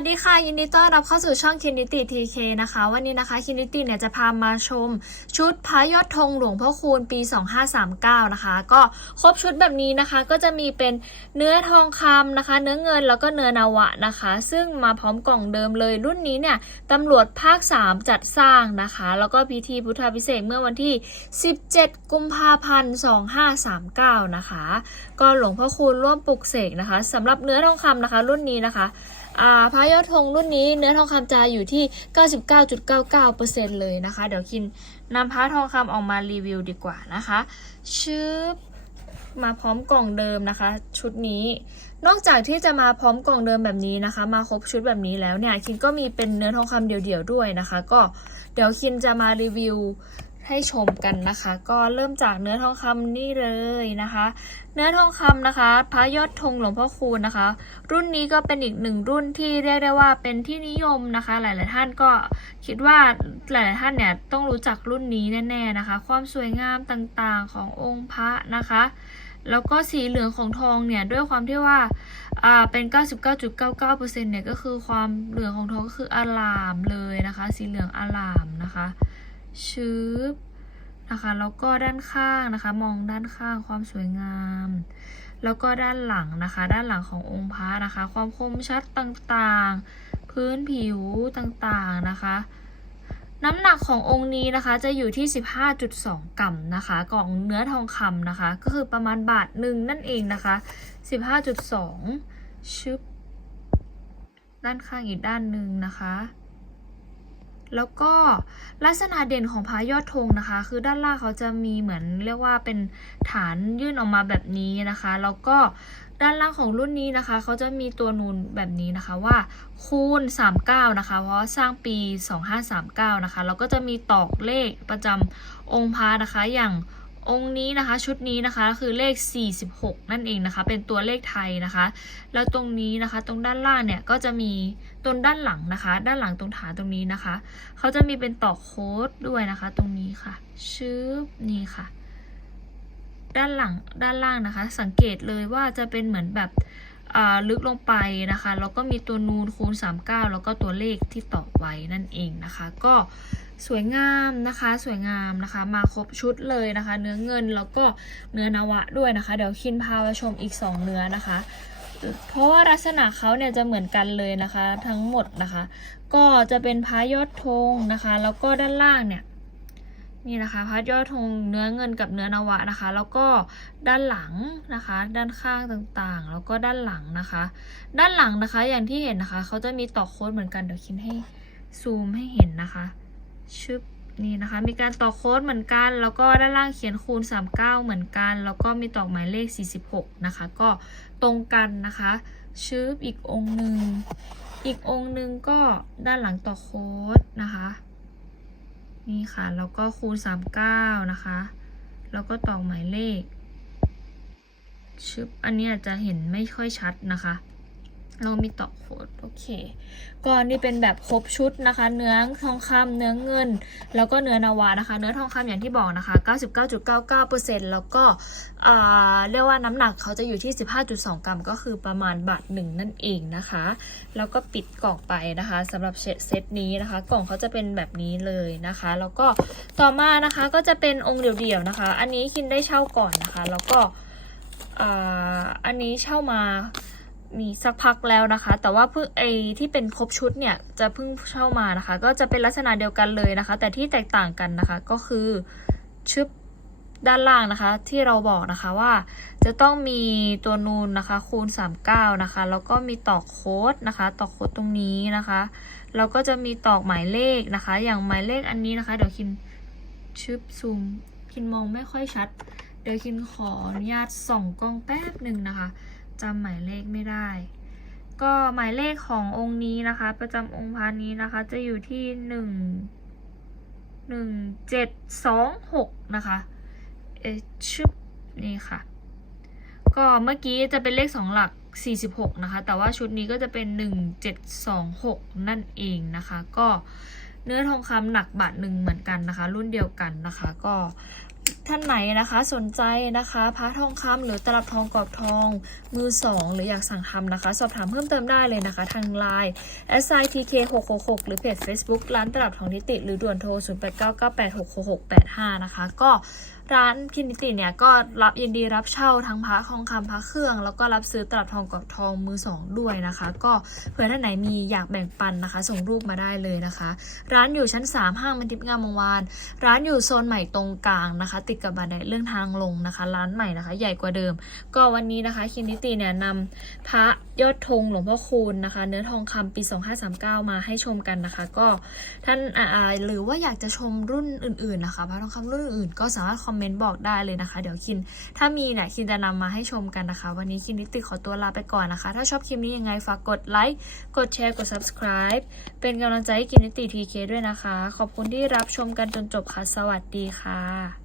สวัสดีค่ะ ยินดีต้อนรับเข้าสู่ช่องคินิติทีเคนะคะ วันนี้นะคะคินิติเนี่ยจะพามาชมชุดพระยอดธงหลวงพ่อคูณปี 2539 นะคะ ก็ครบชุดแบบนี้นะคะ ก็จะมีเป็นเนื้อทองคำนะคะ เนื้อเงินแล้วก็เนื้อนาวะนะคะ ซึ่งมาพร้อมกล่องเดิมเลยรุ่นนี้เนี่ยตำรวจภาค 3 จัดสร้างนะคะ แล้วก็พิธีพุทธาพิเศษเมื่อวันที่ 17 กุมภาพันธ์ 2539 นะคะ ก็หลวงพ่อคูณร่วมปลุกเสกนะคะสำหรับเนื้อทองคำนะคะ รุ่นนี้นะคะ อ่าพระยอดธงรุ่นนี้เนื้อทองคำจะอยู่ที่ 99.99%เลยนะคะ เดี๋ยวคินนำพระทองคำออกมารีวิวดีกว่านะคะ ชืบมาพร้อมกล่องเดิมนะคะ ชุดนี้ นอกจากที่จะมาพร้อมกล่องเดิมแบบนี้นะคะ มาครบชุดแบบนี้แล้วเนี่ยคินก็มีเป็นเนื้อทองคำเดี่ยวๆด้วยนะคะ ก็เดี๋ยวคินจะมารีวิว ให้ชมกันนะคะ ก็เริ่มจากเนื้อทองคำนี่เลยนะคะ เนื้อทองคำนะคะ พระยอดธงหลวงพ่อคูณนะคะ รุ่นนี้ก็เป็นอีกหนึ่งรุ่นที่เรียกได้ว่าเป็นที่นิยมนะคะ หลาย ๆ ท่านก็คิดว่าหลาย ๆ ท่านเนี่ยต้องรู้จักรุ่นนี้แน่ ๆ นะคะ ความสวยงามต่างๆขององค์พระนะคะแล้วก็สีเหลืองของทองเนี่ยด้วยความที่ว่าอ่าเป็น 99.99%เนี่ยก็คือความเหลืองของทองก็คืออาลามเลยนะคะ สีเหลืองอาลามนะคะ ชืบนะคะแล้วก็ด้านข้างนะคะมองด้านข้างความสวยงาม แล้วก็ด้านหลังนะคะ ด้านหลังขององค์พระนะคะ ความคมชัดต่างๆ พื้นผิวต่างๆนะคะ น้ำหนักขององค์นี้นะคะจะอยู่ที่ 15.2 กรัมนะคะกล่องเนื้อทองคำนะคะ ก็คือประมาณบาทหนึ่งนั่นเองนะคะ 15.2 ชึบด้านข้างอีกด้านหนึ่งนะคะ แล้วก็ลักษณะเด่นของพระยอดธงนะคะ คือด้านล่างเขาจะมีเหมือนเรียกว่าเป็นฐานยื่นออกมาแบบนี้นะคะ แล้วก็ด้านล่างของรุ่นนี้นะคะ เขาจะมีตัวนูนแบบนี้นะคะว่าคูณ 39 นะคะ เพราะว่าสร้างปี 2539 นะคะ แล้วก็จะมีตอกเลขประจำองค์พระนะคะอย่าง องค์นี้นะคะชุดนี้นะคะคือเลข 46 นั่นเองนะคะ เป็นตัวเลขไทยนะคะ แล้วตรงนี้นะคะตรงด้านล่างเนี่ยก็จะมีตรงด้านหลังนะคะ ด้านหลังตรงฐานตรงนี้นะคะเขาจะมีเป็นตอกโค้ดด้วยนะคะ ตรงนี้ค่ะชืบนี่ค่ะ ด้านหลังด้านล่างนะคะ สังเกตเลยว่าจะเป็นเหมือนแบบอ่าลึกลงไปนะคะแล้วก็มีตัวนูนคูณ 39 แล้วก็ตัวเลขที่ตอกไว้นั่นเองนะคะ ก็ สวยงามนะคะ สวยงามนะคะ มาครบชุดเลยนะคะ เนื้อเงินแล้วก็เนื้อนวะด้วยนะคะ เดี๋ยวคินพาไปชมอีก 2 เนื้อนะคะ เพราะว่าลักษณะเขาเนี่ยจะเหมือนกันเลยนะคะ ทั้งหมดนะคะ ก็จะเป็นพายอดธงนะคะ แล้วก็ด้านล่างเนี่ยนี่นะคะพระยอดธงเนื้อเงินกับเนื้อนวะนะคะ แล้วก็ด้านหลังนะคะ ด้านข้างต่างๆ แล้วก็ด้านหลังนะคะ ด้านหลังนะคะอย่างที่เห็นนะคะ เขาจะมีต่อโค้ดเหมือนกันเดี๋ยวคิดให้ซูมให้เห็นนะคะ ชึบนี่นะคะ มีการต่อโค้ดเหมือนกัน แล้วก็ด้านล่างเขียนคูณ 39 เหมือนกัน แล้วก็มีตอกหมายเลข 46 นะคะ ก็ตรงกันนะคะชึบอีกองหนึ่ง อีกองหนึ่งก็ด้านหลังต่อโค้ดนะคะ นี่ค่ะ แล้วก็คูณ 39 นะคะ แล้วก็ตอกหมายเลขชึบอันนี้อาจจะเห็นไม่ค่อยชัดนะคะ เรามีต่อโค้ดโอเคก็นี่เป็นแบบครบชุดนะคะ เนื้อทองคำเนื้อเงิน แล้วก็เนื้อนาวานะคะ เนื้อทองคำอย่างที่บอกนะคะ 99.99%แล้วก็อ่าเรียกว่าน้ำหนักเขาจะอยู่ที่ 15.2 กรัม ก็คือประมาณบาทหนึ่งนั่นเองนะคะ แล้วก็ปิดกล่องไปนะคะสำหรับเซตเซตนี้นะคะ กล่องเขาจะเป็นแบบนี้เลยนะคะ แล้วก็ต่อมานะคะก็จะเป็นองค์เดี่ยวๆนะคะ อันนี้คินได้เช่าก่อนนะคะ แล้วก็อันนี้เช่ามา มีสักพักแล้วนะคะ แต่ว่าเพิ่งไอที่เป็นครบชุดเนี่ยจะเพิ่งเช่ามานะคะ ก็จะเป็นลักษณะเดียวกันเลยนะคะ แต่ที่แตกต่างกันนะคะก็คือชึบด้านล่างนะคะ ที่เราบอกนะคะว่าจะต้องมีตัวนูนนะคะ คูณ 39 นะคะ แล้วก็มีตอกโค้ดนะคะ ตอกโค้ดตรงนี้นะคะแล้วก็จะมีตอกหมายเลขนะคะ อย่างหมายเลขอันนี้นะคะเดี๋ยวคินชึบซูมคินมองไม่ค่อยชัด เดี๋ยวคินขออนุญาตส่องกล้องแป๊บหนึ่งนะคะ จำหมายเลขไม่ได้ ก็หมายเลขขององค์นี้นะคะ ประจำองค์พานี้นะคะ จะอยู่ที่หนึ่งหนึ่งเจ็ดสองหกนะคะเอชึบนี่ค่ะ ก็เมื่อกี้จะเป็นเลขสองหลัก 46 นะคะ แต่ว่าชุดนี้ก็จะเป็น 1726 นั่นเองนะคะ ก็เนื้อทองคำหนักบาทหนึ่งเหมือนกันนะคะ รุ่นเดียวกันนะคะ ก็ ท่านไหนนะคะสนใจนะคะพระทองคำหรือตลับทองกรอบทองมือสองหรืออยากสั่งทำนะคะ สอบถามเพิ่มเติมได้เลยนะคะ ทางไลน์ s i t k 6 6 6หรือเพจ Facebook ร้านตลับทองนิติ หรือด่วนโทร 0 8 9 9 8 6 6 6 8 5 นะคะ ก็ ร้านพินิติเนี่ยก็รับยินดีรับเช่าทั้งพระทองคำพระเครื่อง แล้วก็รับซื้อตลับทองกอบทองมือสองด้วยนะคะ ก็เผื่อท่านไหนมีอยากแบ่งปันนะคะ ส่งรูปมาได้เลยนะคะ ร้านอยู่ชั้น 3 ห้างมันทิพย์งามวงวาน ร้านอยู่โซนใหม่ตรงกลางนะคะ ติดกับบันไดเรื่องทางลงนะคะ ร้านใหม่นะคะ ใหญ่กว่าเดิม ก็วันนี้นะคะคินิติเนี่ยนำพระ ยอดธงหลวงพ่อคูณนะคะ เนื้อทองคำปี 2539 มาให้ชมกันนะคะ ก็ท่านอ่าหรือว่าอยากจะชมรุ่นอื่นๆนะคะพระทองคำรุ่นอื่นก็สามารถคอมเมนต์บอกได้เลยนะคะ เดี๋ยวคิน ถ้ามีเนี่ยคินจะนำมาให้ชมกันนะคะ วันนี้คินนิติขอตัวลาไปก่อนนะคะ ถ้าชอบคลิปนี้ยังไงฝากกดไลค์กดแชร์กด subscribe เป็นกำลังใจให้กินนิติทีเคด้วยนะคะ ขอบคุณที่รับชมกันจนจบค่ะสวัสดีค่ะ